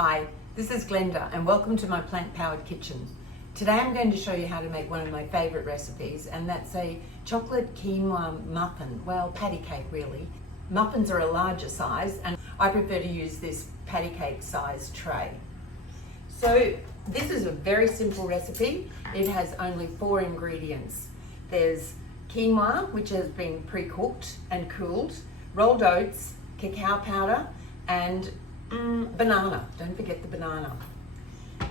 Hi, this is Glenda and welcome to my plant-powered kitchen. Today I'm going to show you how to make one of my favourite recipes, and that's a chocolate quinoa muffin. Well, patty cake really. Muffins are a larger size and I prefer to use this patty cake size tray. So this is a very simple recipe. It has only 4 ingredients. There's quinoa, which has been pre-cooked and cooled, rolled oats, cacao powder, and banana. Don't forget the banana.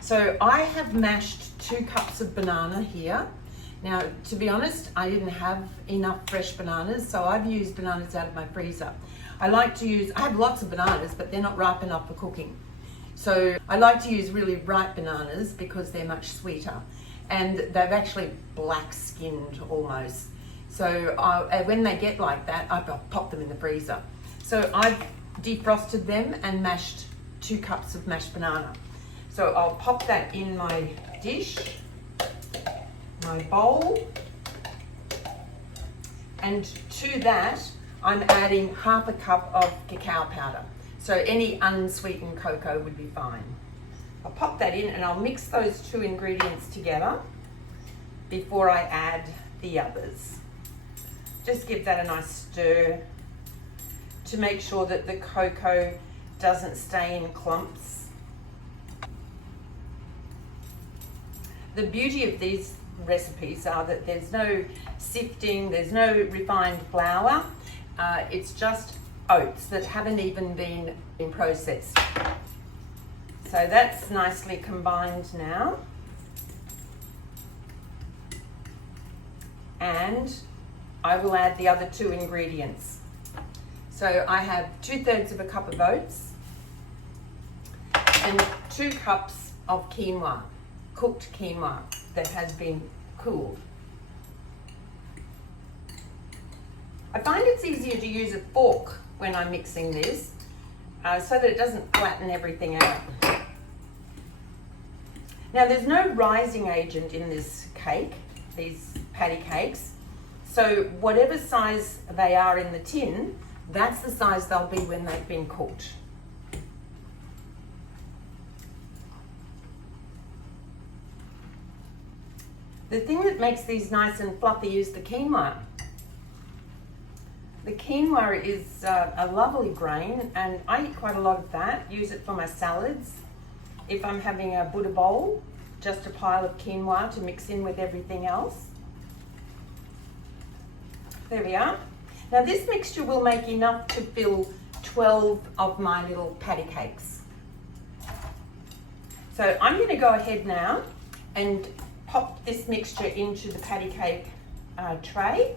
So I have mashed 2 cups of banana here. Now, to be honest, I didn't have enough fresh bananas, so I've used bananas out of my freezer. I have lots of bananas, but they're not ripe enough for cooking. So I like to use really ripe bananas because they're much sweeter. And they've actually black skinned almost. So when they get like that, I pop them in the freezer. So I've defrosted them and mashed 2 cups of mashed banana. So I'll pop that in my dish, my bowl, and to that I'm adding half a cup of cacao powder. So any unsweetened cocoa would be fine. I'll pop that in and I'll mix those 2 ingredients together before I add the others. Just give that a nice stir to make sure that the cocoa doesn't stay in clumps. The beauty of these recipes are that there's no sifting, there's no refined flour. It's just oats that haven't even been processed. So that's nicely combined now. And I will add the other 2 ingredients. So I have 2/3 of a cup of oats and 2 cups of quinoa, cooked quinoa that has been cooled. I find it's easier to use a fork when I'm mixing this so that it doesn't flatten everything out. Now there's no rising agent in this cake, these patty cakes, so whatever size they are in the tin, that's the size they'll be when they've been cooked. The thing that makes these nice and fluffy is the quinoa. The quinoa is a lovely grain and I eat quite a lot of that, use it for my salads. If I'm having a Buddha bowl, just a pile of quinoa to mix in with everything else. There we are. Now this mixture will make enough to fill 12 of my little patty cakes. So I'm going to go ahead now and pop this mixture into the patty cake tray.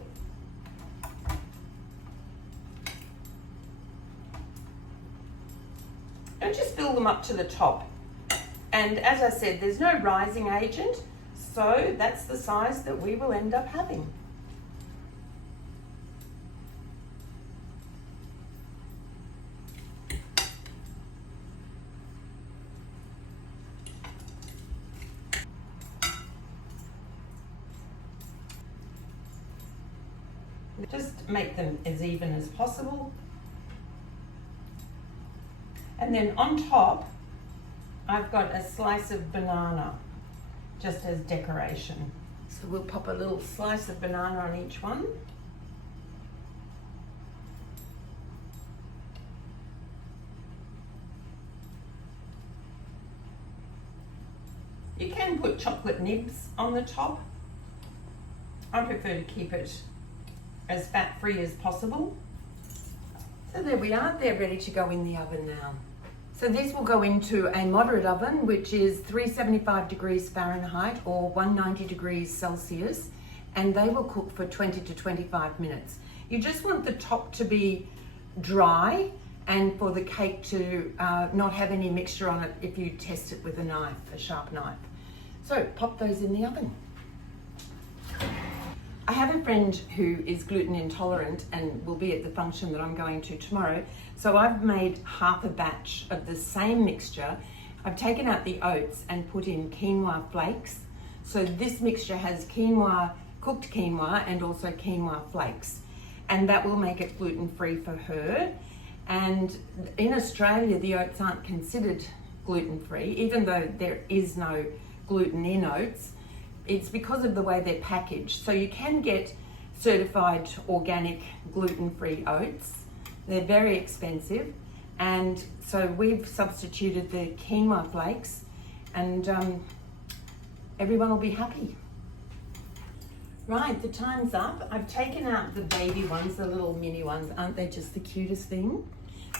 And just fill them up to the top. And as I said, there's no rising agent, so that's the size that we will end up having. Just make them as even as possible. And then on top, I've got a slice of banana, just as decoration. So we'll pop a little slice of banana on each one. You can put chocolate nibs on the top. I prefer to keep it as fat-free as possible. So there we are, they're ready to go in the oven now. So these will go into a moderate oven, which is 375 degrees Fahrenheit or 190 degrees Celsius, and they will cook for 20 to 25 minutes. You just want the top to be dry and for the cake to not have any mixture on it if you test it with a knife, a sharp knife. So pop those in the oven. I have a friend who is gluten intolerant and will be at the function that I'm going to tomorrow. So I've made half a batch of the same mixture. I've taken out the oats and put in quinoa flakes. So this mixture has quinoa, cooked quinoa, and also quinoa flakes. And that will make it gluten-free for her. And in Australia, the oats aren't considered gluten-free, even though there is no gluten in oats. It's because of the way they're packaged. So you can get certified organic gluten-free oats. They're very expensive. And so we've substituted the quinoa flakes, and everyone will be happy. Right, the time's up. I've taken out the baby ones, the little mini ones. Aren't they just the cutest thing?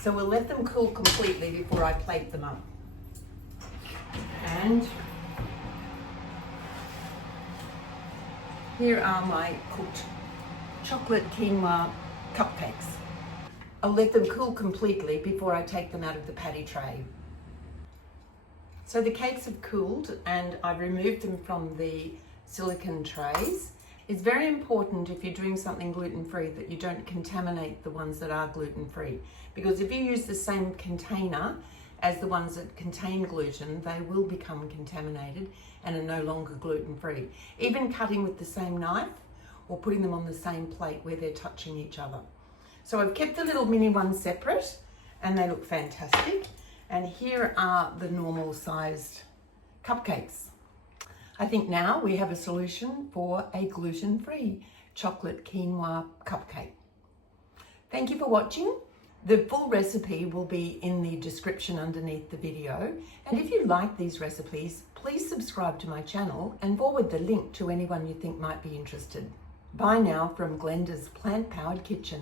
So we'll let them cool completely before I plate them up. And here are my cooked chocolate quinoa cupcakes. I'll let them cool completely before I take them out of the patty tray. So the cakes have cooled and I've removed them from the silicone trays. It's very important if you're doing something gluten-free that you don't contaminate the ones that are gluten-free, because if you use the same container as the ones that contain gluten, they will become contaminated and are no longer gluten-free. Even cutting with the same knife or putting them on the same plate where they're touching each other. So I've kept the little mini ones separate and they look fantastic. And here are the normal sized cupcakes. I think now we have a solution for a gluten-free chocolate quinoa cupcake. Thank you for watching. The full recipe will be in the description underneath the video. And if you like these recipes, please subscribe to my channel and forward the link to anyone you think might be interested. Bye now from Glenda's Plant Powered Kitchen.